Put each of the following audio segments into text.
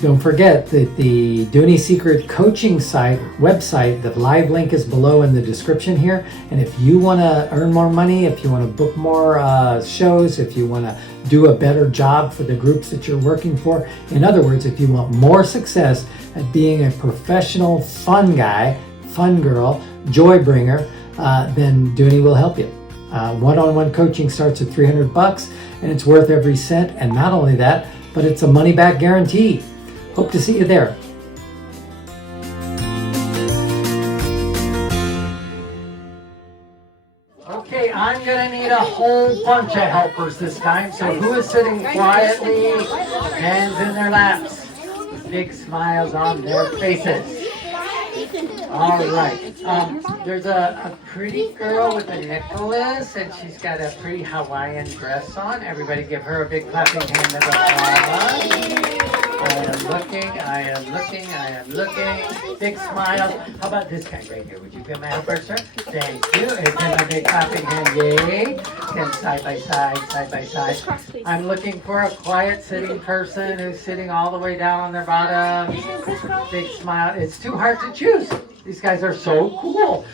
don't forget that the Dooney Secret coaching website, the live link is below in the description here. And if you want to earn more money, if you want to book more shows, if you want to do a better job for the groups that you're working for, in other words, if you want more success at being a professional fun guy, fun girl, joy bringer, then Dooney will help you. One-on-one coaching starts at $300 and it's worth every cent. And not only that, but it's a money-back guarantee. Hope to see you there. Okay, I'm gonna need a whole bunch of helpers this time. So who is sitting quietly, hands in their laps, big smiles on their faces? All right. There's a pretty girl with a necklace, and she's got a pretty Hawaiian dress on. Everybody give her a big clapping hand of applause. I am looking. Big smile. How about this guy right here? Would you be my helper, sir? Thank you. And then a big clapping hand. Yay. And side by side. I'm looking for a quiet sitting person who's sitting all the way down on their bottom. Big smile. It's too hard to choose. These guys are so cool.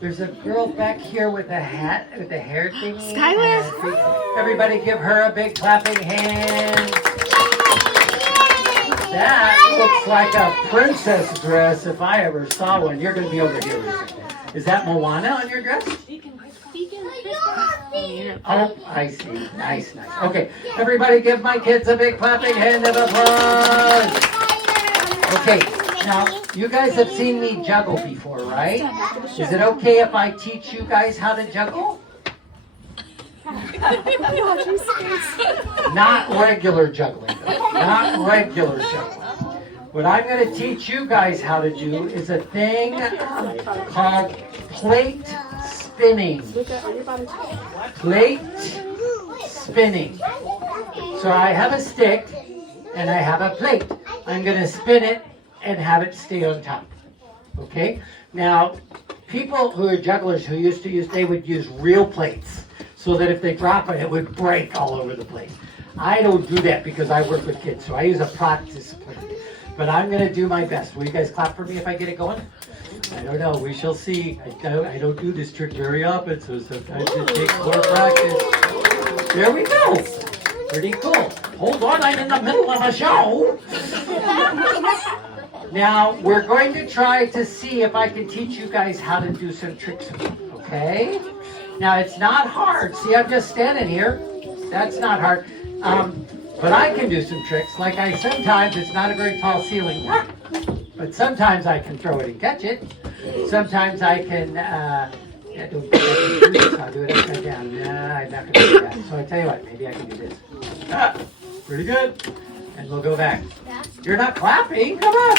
There's a girl back here with a hat, with a hair thingy. Skylar. Everybody give her a big clapping hand. That looks like a princess dress if I ever saw one. You're going to be over here. Is that Moana on your dress? Oh, I see. Nice. Okay, everybody give my kids a big clapping hand of applause. Okay, now you guys have seen me juggle before, right? Is it okay if I teach you guys how to juggle? Not regular juggling, though. Not regular juggling. What I'm going to teach you guys how to do is a thing called plate spinning. Plate spinning. So I have a stick and I have a plate. I'm going to spin it and have it stay on top. Okay? Now, people who are jugglers who used to use, they would use real plates, so that if they drop it, it would break all over the place. I don't do that because I work with kids, so I use a practice plate. But I'm going to do my best. Will you guys clap for me if I get it going? I don't know. We shall see. I don't do this trick very often, so sometimes it takes more practice. There we go. Pretty cool. Hold on, I'm in the middle of a show. Now, we're going to try to see if I can teach you guys how to do some tricks, okay? Now, it's not hard. See, I'm just standing here. That's not hard. But I can do some tricks. Like sometimes it's not a very tall ceiling, but sometimes I can throw it and catch it. Sometimes I can, don't do this. I'll do it upside down. No, I'm not going to do that. So I tell you what, maybe I can do this. Pretty good. And we'll go back. You're not clapping. Come on.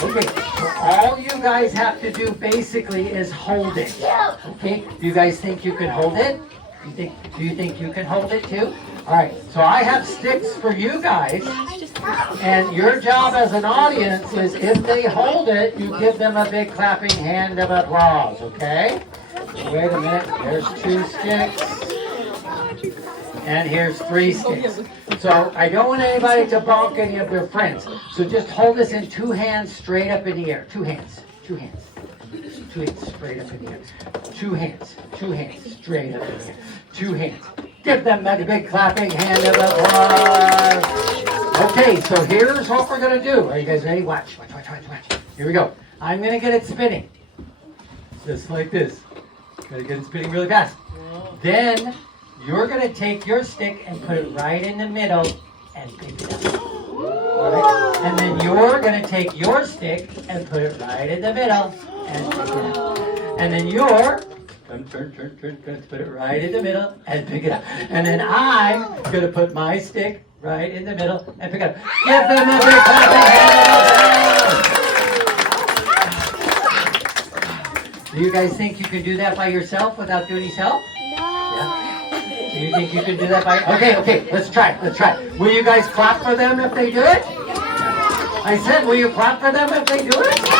Okay. So all you guys have to do basically is hold it. Okay? Do you guys think you can hold it? Do you think you can hold it too? All right. So I have sticks for you guys. And your job as an audience is if they hold it, you give them a big clapping hand of applause. Okay? Wait a minute. There's 2 sticks. And here's 3 sticks. So I don't want anybody to bonk any of their friends. So just hold this in 2 hands straight up in the air. 2 hands. 2 hands. 2 hands straight up in the air. 2 hands. 2 hands straight up in the air. 2 hands. Give them a big clapping hand of applause. Okay, so here's what we're going to do. Are you guys ready? Watch. Here we go. I'm going to get it spinning. Just like this. Got to get it spinning really fast. Then you're going to take your stick and put it right in the middle and pick it up. All right? And then you're going to take your stick and put it right in the middle and pick it up. And then you're turn, put it right in the middle and pick it up. And then I'm going to put my stick right in the middle and pick it up. Give them a big clapping hand. Do you guys think you can do that by yourself without Dooney's help? Yeah. Do you think you can do that by... Okay, let's try. Will you guys clap for them if they do it? I said, will you clap for them if they do it? Okay.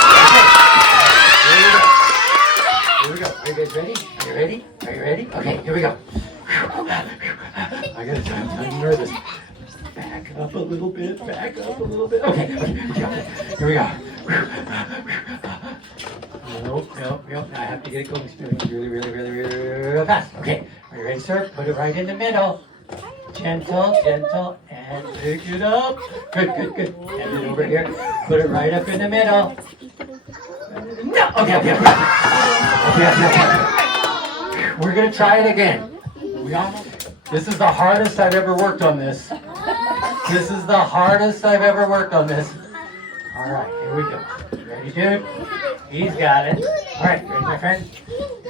Here we go. Are you guys ready? Are you ready? Okay, here we go. I gotta try. I'm nervous. Back up a little bit. Back up a little bit. Okay. Here we go. Nope. Now I have to get it going really fast. Okay. Are you ready, sir? Put it right in the middle. Gentle, and pick it up. Good. And then over here, put it right up in the middle. No. Okay. We're gonna try it again. This is the hardest I've ever worked on this. All right, here we go. Ready, dude? He's got it. All right, ready, my friend?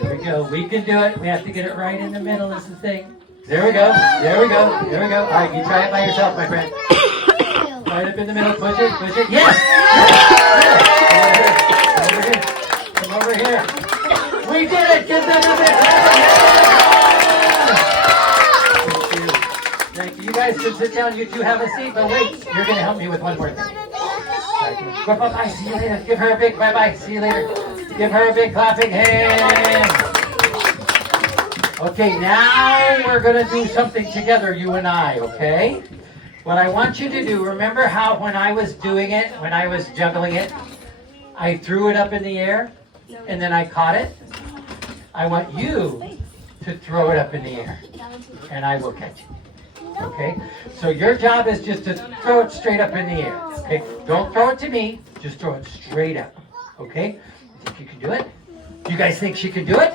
Here we go. We can do it. We have to get it right in the middle. This is the thing. There we go. All right, you try it by yourself, my friend. Right up in the middle. Push it. Yes! Come over here. We did it. Give them a big Thank you. You guys can sit down. You two have a seat. But wait, you're going to help me with one more thing. Bye-bye. See you later. Give her a big bye-bye. See you later. Give her a big clapping hand. Okay, now we're going to do something together, you and I, okay? What I want you to do, remember how when I was doing it, when I was juggling it, I threw it up in the air and then I caught it? I want you to throw it up in the air and I will catch it. Okay? So your job is just to throw it straight up in the air. Okay? Don't throw it to me, just throw it straight up. Okay? You think you can do it? You guys think she can do it?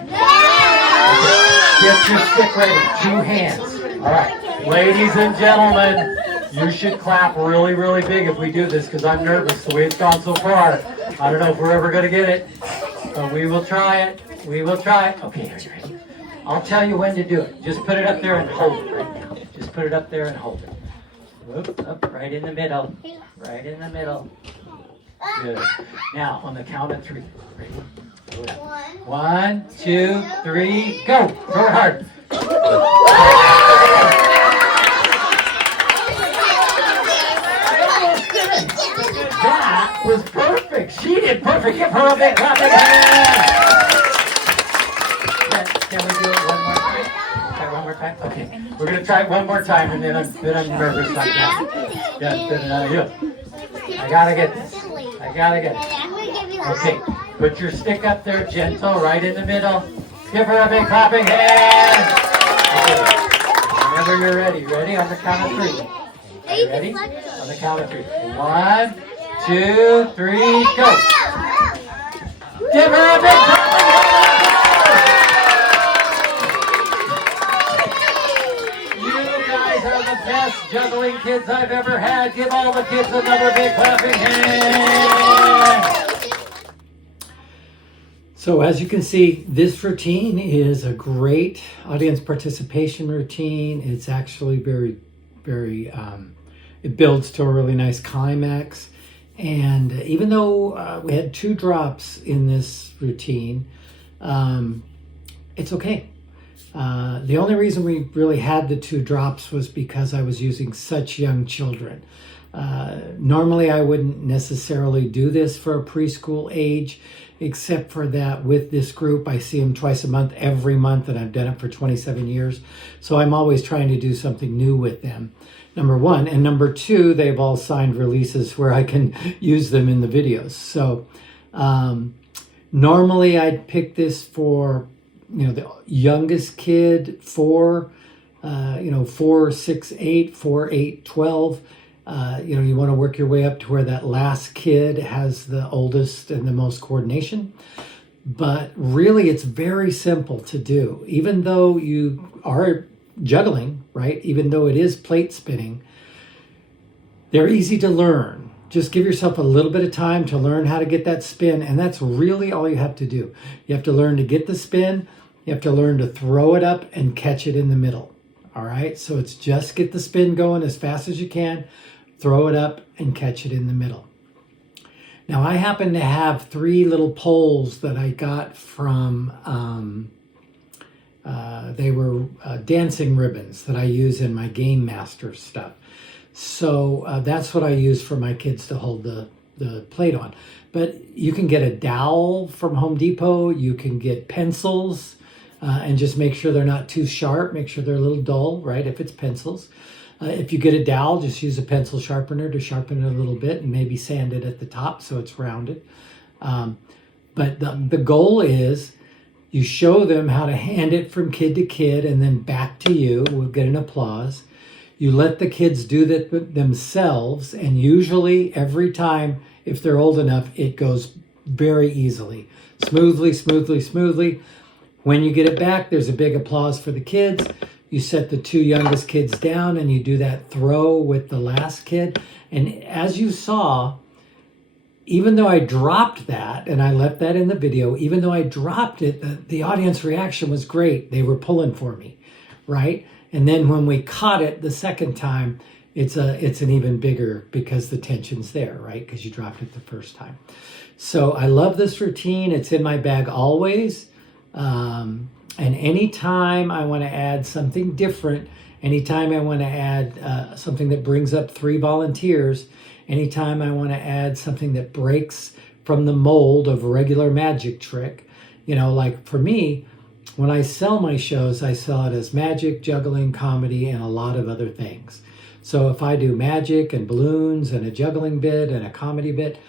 Get your stick ready. 2 hands. All right. Ladies and gentlemen, you should clap really big if we do this because I'm nervous the way it's gone so far. I don't know if we're ever going to get it, but we will try it. Okay, are you ready? I'll tell you when to do it. Just put it up there and hold it right now. Just put it up there and hold it. Whoop, up, right in the middle. Good. Now, on the count of 3. Ready? 1, 2, 3, go! Throw it hard. That was perfect. She did perfect. Give her a big clapping hand. Can we do it one more time? Try one more time? Okay. We're going to try it one more time, and then I'm nervous like that. I got to get this. Okay. Put your stick up there, gentle, right in the middle. Give her a big clapping hand. Okay. Whenever you're ready. Ready? On the count of 3. Are you ready? On the count of 3. 1, 2, 3, go. Give her a big clapping hand. You guys are the best juggling kids I've ever had. Give all the kids another big clapping hand. So as you can see, this routine is a great audience participation routine. It's actually very, it builds to a really nice climax. And even though we had 2 drops in this routine, it's okay. The only reason we really had the 2 drops was because I was using such young children. Normally I wouldn't necessarily do this for a preschool age, except for that with this group, I see them twice a month, every month, and I've done it for 27 years. So I'm always trying to do something new with them, number 1. And number 2, they've all signed releases where I can use them in the videos. So normally I'd pick this for, the youngest kid, 4, 6, 8, 4, 8, 12. You want to work your way up to where that last kid has the oldest and the most coordination. But really, it's very simple to do. Even though you are juggling, right? Even though it is plate spinning, they're easy to learn. Just give yourself a little bit of time to learn how to get that spin, and that's really all you have to do. You have to learn to get the spin. You have to learn to throw it up and catch it in the middle. All right, so it's just get the spin going as fast as you can, throw it up, and catch it in the middle. Now, I happen to have 3 little poles that I got from, they were dancing ribbons that I use in my Game Master stuff. So that's what I use for my kids to hold the plate on. But you can get a dowel from Home Depot. You can get pencils. and just make sure they're not too sharp. Make sure they're a little dull, right? If it's pencils. If you get a dowel, just use a pencil sharpener to sharpen it a little bit and maybe sand it at the top so it's rounded. But the goal is you show them how to hand it from kid to kid and then back to you. We'll get an applause. You let the kids do that themselves, and usually every time, if they're old enough, it goes very easily. Smoothly, smoothly, smoothly. When you get it back, there's a big applause for the kids. You set the two youngest kids down and you do that throw with the last kid. And as you saw, even though I dropped that, and I left that in the video, even though I dropped it, the audience reaction was great. They were pulling for me, right? And then when we caught it the second time, it's an even bigger, because the tension's there, right? Because you dropped it the first time. So I love this routine. It's in my bag always. And anytime I want to add something different, anytime I want to add something that brings up 3 volunteers, anytime I want to add something that breaks from the mold of a regular magic trick, like for me, when I sell my shows, I sell it as magic, juggling, comedy, and a lot of other things. So if I do magic and balloons and a juggling bit and a comedy bit,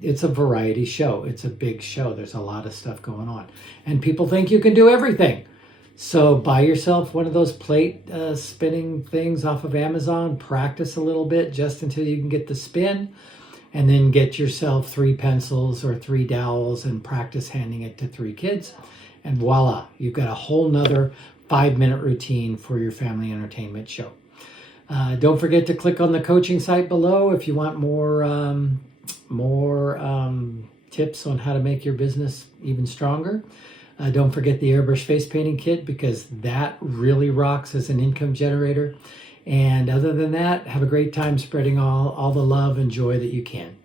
it's a variety show. It's a big show. There's a lot of stuff going on. And people think you can do everything. So buy yourself one of those plate spinning things off of Amazon. Practice a little bit just until you can get the spin. And then get yourself 3 pencils or 3 dowels and practice handing it to 3 kids. And voila, you've got a whole nother 5-minute routine for your family entertainment show. Don't forget to click on the coaching site below if you want more tips on how to make your business even stronger. Don't forget the airbrush face painting kit, because that really rocks as an income generator. And other than that, have a great time spreading all the love and joy that you can.